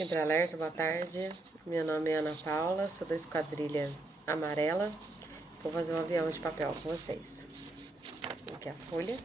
Sempre alerta, boa tarde. Meu nome é Ana Paula, sou da Esquadrilha Amarela. Vou fazer um avião de papel com vocês. Aqui é a folha.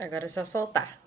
Agora é só soltar.